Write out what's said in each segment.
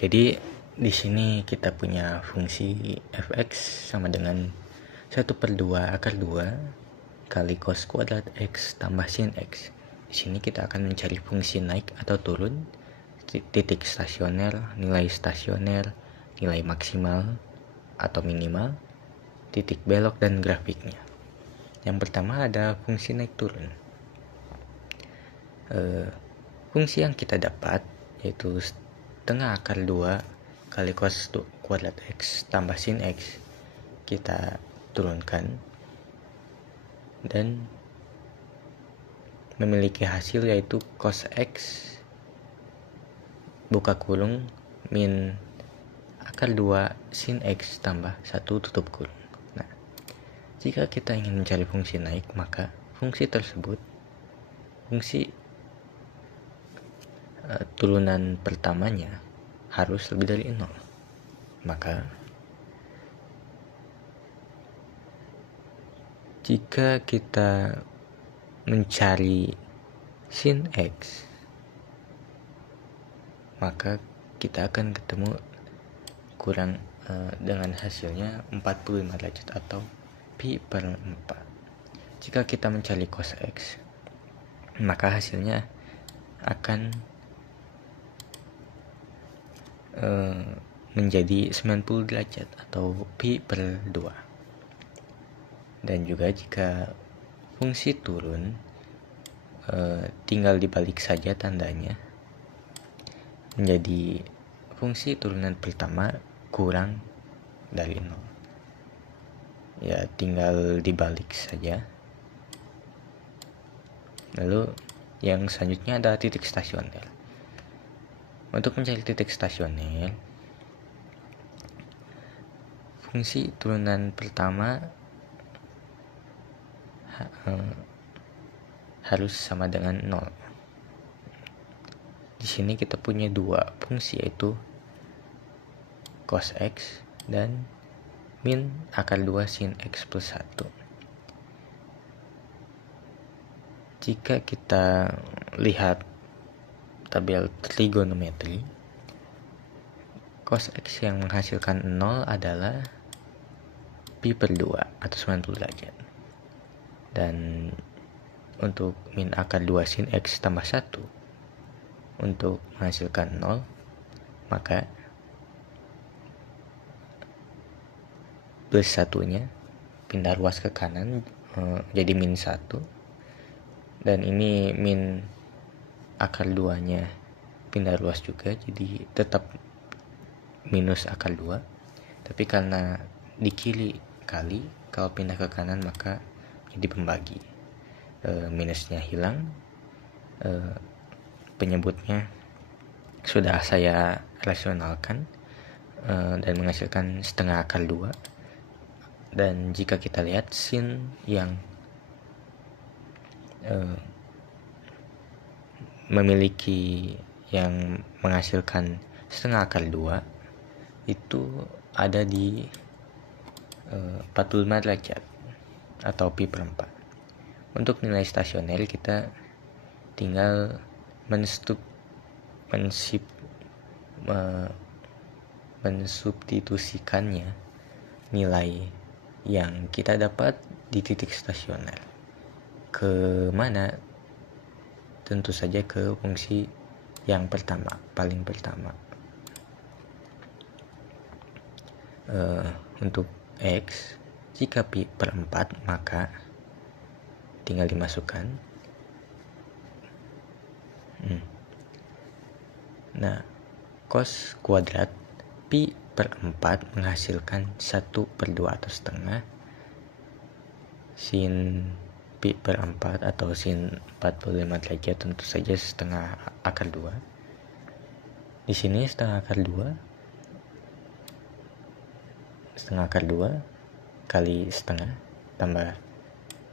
Jadi di sini kita punya fungsi fx sama dengan 1/2 akar 2 kali cos kuadrat x tambah sin x. Di sini kita akan mencari fungsi naik atau turun, titik stasioner, nilai stasioner, nilai maksimal atau minimal, titik belok, dan grafiknya. Yang pertama ada fungsi naik turun. Fungsi yang kita dapat yaitu setengah akar 2 kali cos kuadrat x tambah sin x kita turunkan dan memiliki hasil yaitu cos x buka kurung min akar 2 sin x tambah 1 tutup kurung. Nah, jika kita ingin mencari fungsi naik, maka fungsi tersebut, fungsi turunan pertamanya harus lebih dari 0. Maka jika kita mencari sin x, maka kita akan ketemu kurang dengan hasilnya 45 derajat atau pi per 4. Jika kita mencari cos x, maka hasilnya akan menjadi 90 derajat atau pi per 2. Dan juga jika fungsi turun, tinggal dibalik saja tandanya menjadi fungsi turunan pertama kurang dari 0. Ya, tinggal dibalik saja. Lalu yang selanjutnya adalah titik stasioner. Untuk mencari titik stasioner, fungsi turunan pertama harus sama dengan 0. Di sini kita punya dua fungsi yaitu cos x dan min akar 2 sin x plus 1. Jika kita lihat tabel trigonometri, cos x yang menghasilkan 0 adalah pi per 2 atau 90 derajat. Dan untuk min akar 2 sin x tambah 1 untuk menghasilkan 0, maka plus satunya pindah ruas ke kanan jadi min 1. Dan ini min akar 2 nya pindah ruas juga, jadi tetap minus akar 2. Tapi karena di kiri kali, kalau pindah ke kanan maka jadi pembagi. Minusnya hilang, penyebutnya sudah saya rasionalkan dan menghasilkan setengah akar 2. Dan jika kita lihat sin yang memiliki yang menghasilkan setengah akar 2 itu ada di 45 derajat atau pi per 4. Untuk nilai stasioner kita tinggal mensubstitusikannya nilai yang kita dapat di titik stasioner ke mana? Tentu saja ke fungsi yang pertama, paling pertama. Untuk x, jika pi per 4 maka tinggal dimasukkan. Nah, cos kuadrat pi per 4 menghasilkan 1/2 atau setengah sin pi per 4 atau sin 45 derajat, tentu saja setengah akar 2. Di sini setengah akar 2 kali setengah tambah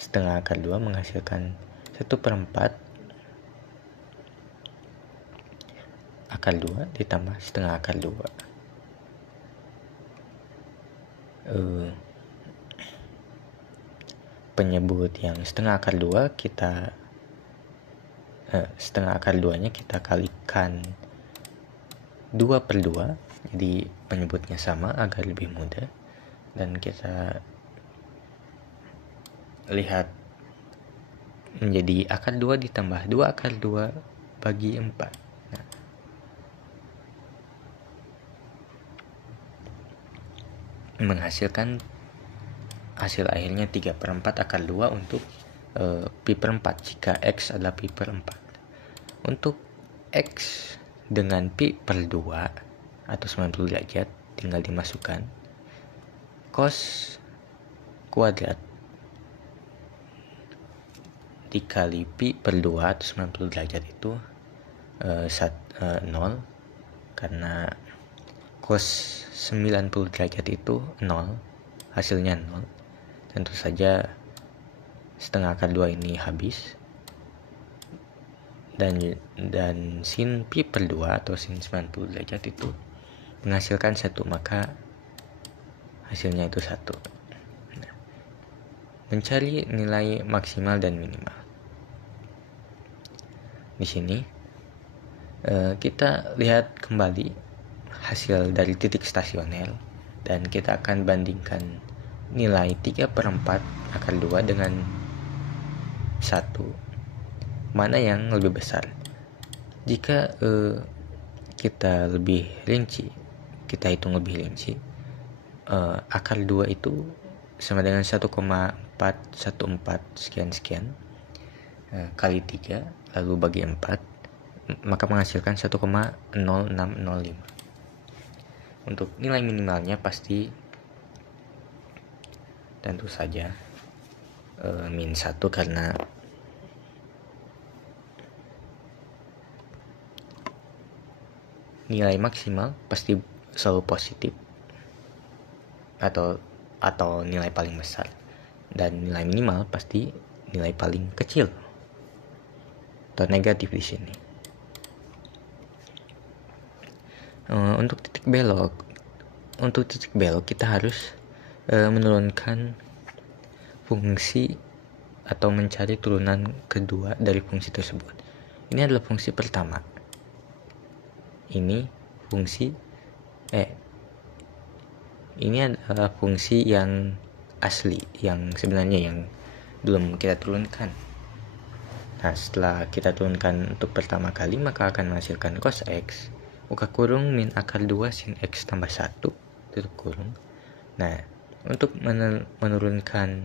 setengah akar 2 menghasilkan 1/4 akar 2 ditambah setengah akar 2. Penyebut yang setengah akar 2 kita setengah akar 2 nya kita kalikan 2/2, jadi penyebutnya sama agar lebih mudah. Dan kita lihat menjadi akar 2 ditambah 2 akar 2 bagi 4. Nah, menghasilkan hasil akhirnya 3/4 akar 2 untuk pi per 4 jika X adalah pi per 4. Untuk X dengan pi per 2 atau 90 derajat tinggal dimasukkan cos kuadrat dikali pi per 2 atau 90 derajat itu 0, karena cos 90 derajat itu 0, hasilnya 0. Tentu saja setengah akar 2 ini habis, dan sin pi per 2 atau sin 90 derajat itu menghasilkan 1, maka hasilnya itu 1. Nah, mencari nilai maksimal dan minimal. Di sini kita lihat kembali hasil dari titik stasioner dan kita akan bandingkan nilai 3/4 akar 2 dengan 1, mana yang lebih besar. Jika kita lebih rinci, kita hitung lebih rinci, akar 2 itu sama dengan 1,414 sekian kali 3 lalu bagi 4, maka menghasilkan 1,0605. Untuk nilai minimalnya pasti tentu saja min 1, karena nilai maksimal pasti selalu positif atau nilai paling besar, dan nilai minimal pasti nilai paling kecil atau negatif di sini. Untuk titik belok kita harus menurunkan fungsi atau mencari turunan kedua dari fungsi tersebut. Ini adalah fungsi pertama. Ini adalah fungsi yang asli, yang sebenarnya yang belum kita turunkan. Nah, setelah kita turunkan untuk pertama kali, maka akan menghasilkan cos X buka kurung min akar 2 sin X tambah 1 tutup kurung. Nah, untuk menurunkan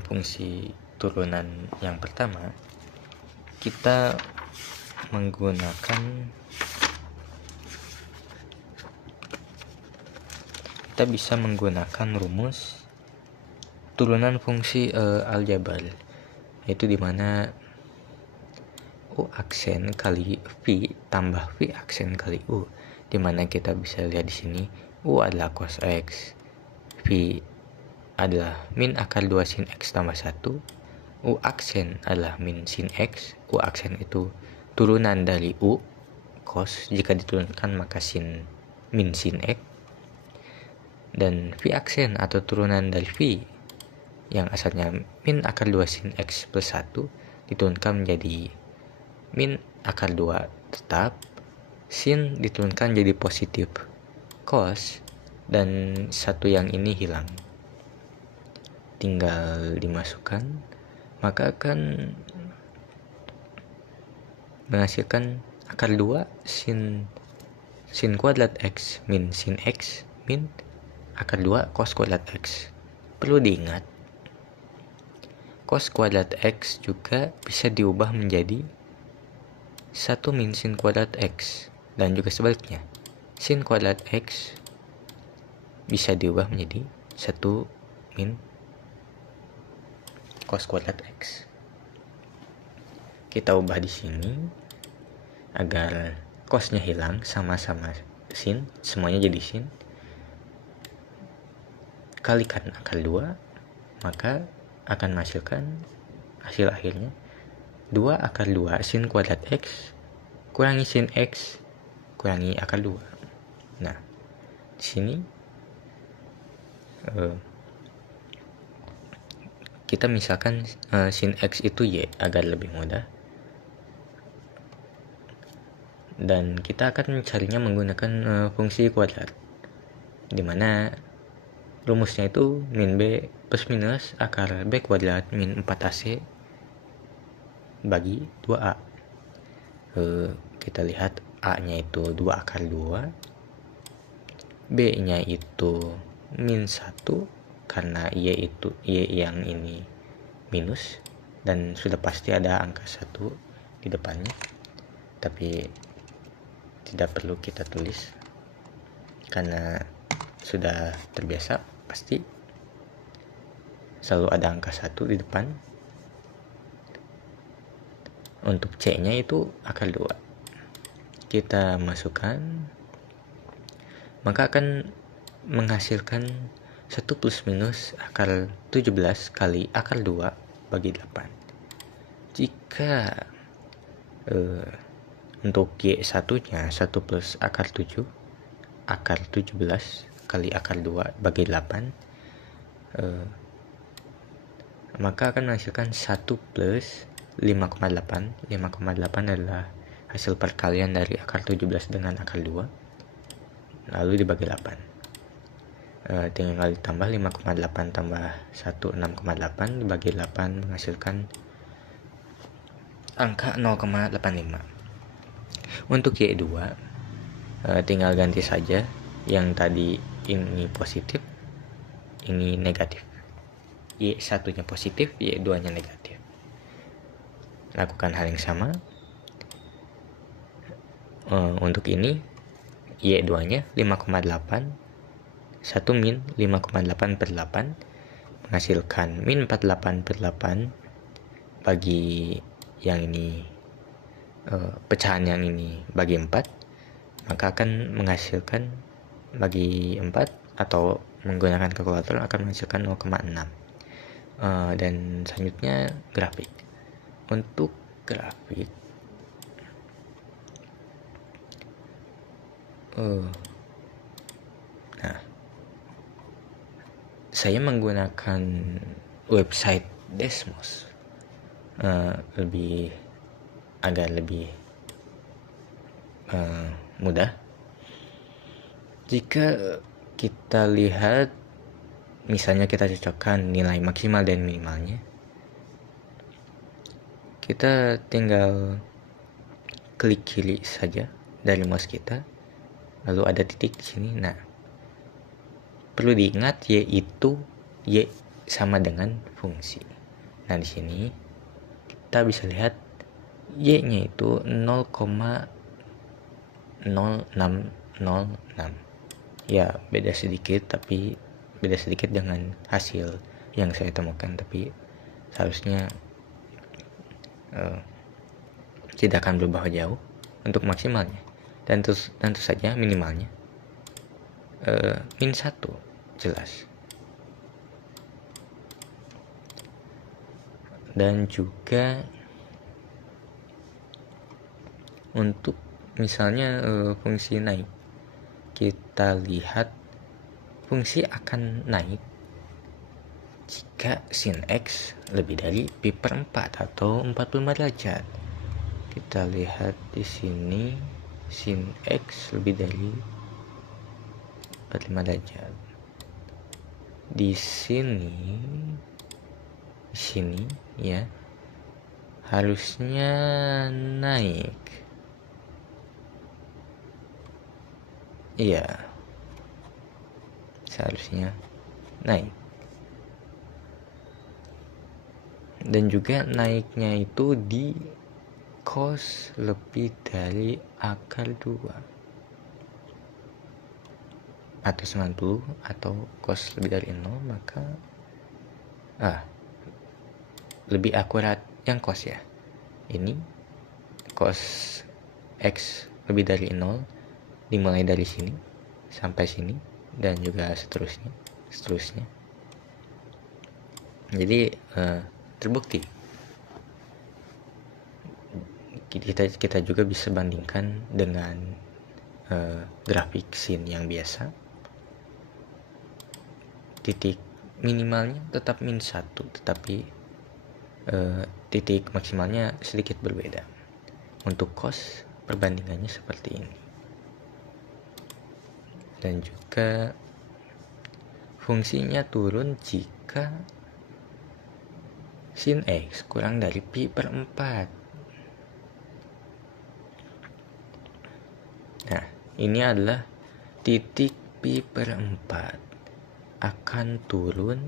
fungsi turunan yang pertama, kita bisa menggunakan rumus turunan fungsi aljabar, yaitu dimana U aksen kali V tambah V aksen kali U, dimana kita bisa lihat di sini U adalah cos X, V adalah min akar 2 sin X tambah 1, U aksen adalah min sin X. U aksen itu turunan dari U cos, jika diturunkan maka min sin X, dan V aksen atau turunan dari V yang asalnya min akar 2 sin X plus 1 diturunkan menjadi min akar 2 tetap, sin diturunkan jadi positif cos, dan 1 yang ini hilang, tinggal dimasukkan, maka akan menghasilkan akar 2 sin kuadrat X min sin X min akar 2 cos kuadrat X. Perlu diingat, cos kuadrat X juga bisa diubah menjadi 1 min sin kuadrat X, dan juga sebaliknya, sin kuadrat X bisa diubah menjadi 1 min cos kuadrat X. Kita ubah di sini agar cosnya hilang, sama-sama sin, semuanya jadi sin. Kalikan akar 2, maka akan menghasilkan hasil akhirnya 2 akar 2 sin kuadrat X kurangi sin X kurangi akar 2. Nah, di sini kita misalkan sin X itu Y agar lebih mudah. dan kita akan mencarinya menggunakan fungsi kuadrat, dimana rumusnya itu min B plus minus akar B kuadrat min 4AC bagi 2A. Kita lihat A-nya itu 2 akar 2, B-nya itu min 1 karena Y yang ini minus, dan sudah pasti ada angka 1 di depannya, tapi tidak perlu kita tulis karena sudah terbiasa, pasti selalu ada angka 1 di depan. Untuk C-nya itu akar 2 kita masukkan, maka akan menghasilkan 1 plus minus akar 17 kali akar 2 bagi 8. Jika untuk Y1 nya 1 plus akar 7 akar 17 kali akar 2 bagi 8, maka akan menghasilkan 1 plus 5,8. 5,8 adalah hasil perkalian dari akar 17 dengan akar 2 lalu dibagi 8. Tinggal ditambah 5,8 tambah 1, 6,8 dibagi 8 menghasilkan angka 0,85. Untuk Y2 tinggal ganti saja, yang tadi ini positif, ini negatif. Y1 nya positif, Y2 nya negatif. Lakukan hal yang sama. Untuk ini Y2 nya 5,8, 1 min 5,8 per 8 menghasilkan min 48 per 8 bagi yang ini pecahan yang ini bagi 4, maka akan menghasilkan bagi 4 atau menggunakan kalkulator akan menghasilkan 0,6. Dan selanjutnya grafik. Untuk grafik saya menggunakan website Desmos, agar lebih mudah. Jika kita lihat, misalnya kita cocokkan nilai maksimal dan minimalnya, kita tinggal klik kiri saja dari mouse kita, lalu ada titik di sini. Nah, perlu diingat Y sama dengan fungsi. Nah, di sini kita bisa lihat Y-nya itu 0,0606. Ya, beda sedikit, tapi beda sedikit dengan hasil yang saya temukan, tapi seharusnya tidak akan berubah jauh untuk maksimalnya. Dan tentu saja minimalnya min 1 jelas. Dan juga untuk misalnya fungsi naik, kita lihat fungsi akan naik jika sin X lebih dari pi per 4 atau 45 derajat. Kita lihat di sini sin X lebih dari 45 derajat. Di sini ya harusnya naik. Iya, seharusnya naik. Dan juga naiknya itu di cos lebih dari akar 2 atau 90 atau cos lebih dari 0, maka lebih akurat yang cos ya. Ini cos X lebih dari 0 dimulai dari sini sampai sini dan juga seterusnya. Jadi terbukti kita juga bisa bandingkan dengan grafik sin yang biasa. Titik minimalnya tetap min 1, tetapi titik maksimalnya sedikit berbeda. Untuk cos perbandingannya seperti ini. Dan juga fungsinya turun jika sin X kurang dari pi per 4. Nah, ini adalah titik pi per 4 akan turun,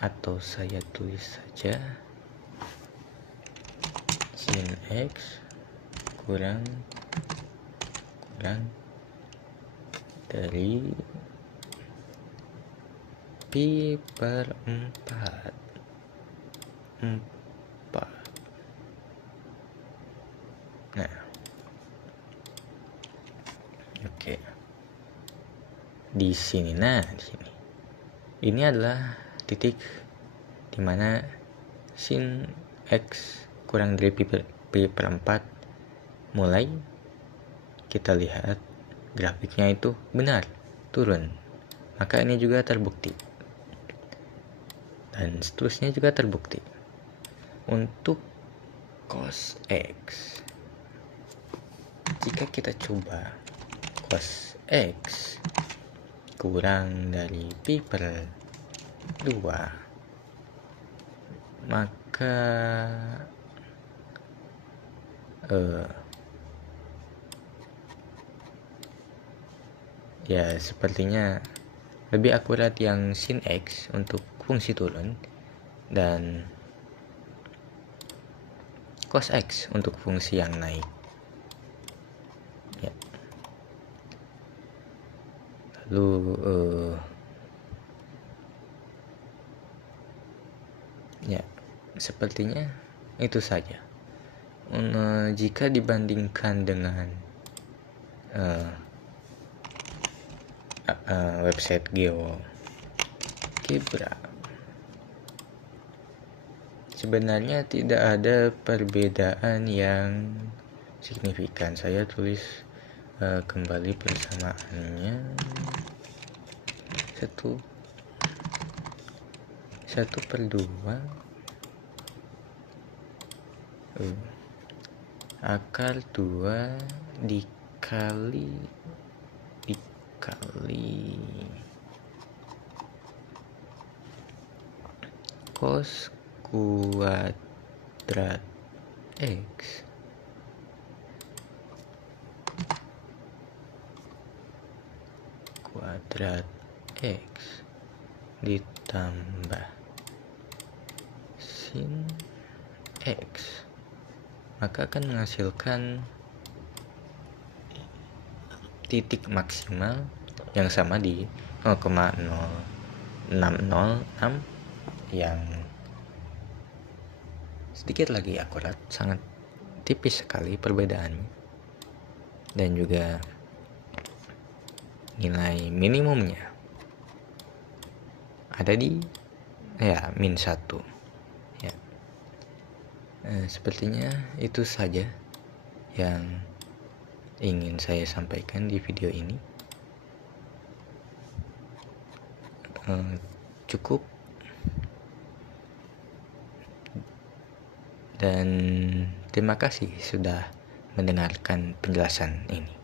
atau saya tulis saja sin X kurang dari pi per 4. Nah, oke. Di sini, ini adalah titik dimana sin X kurang dari pi per 4 mulai kita lihat grafiknya itu benar turun, maka ini juga terbukti, dan seterusnya juga terbukti. Untuk cos X, jika kita coba cos X kurang dari pi per 2, maka ya sepertinya lebih akurat yang sin X untuk fungsi turun dan cos X untuk fungsi yang naik. Ya. Lalu ya sepertinya itu saja. Jika dibandingkan dengan website GeoGebra, sebenarnya tidak ada perbedaan yang signifikan. Saya tulis kembali persamaannya 1/2 akar 2 dikali cos kuadrat X ditambah sin X, maka akan menghasilkan titik maksimal yang sama di 0,0606 yang sedikit lagi akurat, sangat tipis sekali perbedaannya. Dan juga nilai minimumnya ada di -1 ya. Sepertinya itu saja yang ingin saya sampaikan di video ini. Cukup, dan terima kasih sudah mendengarkan penjelasan ini.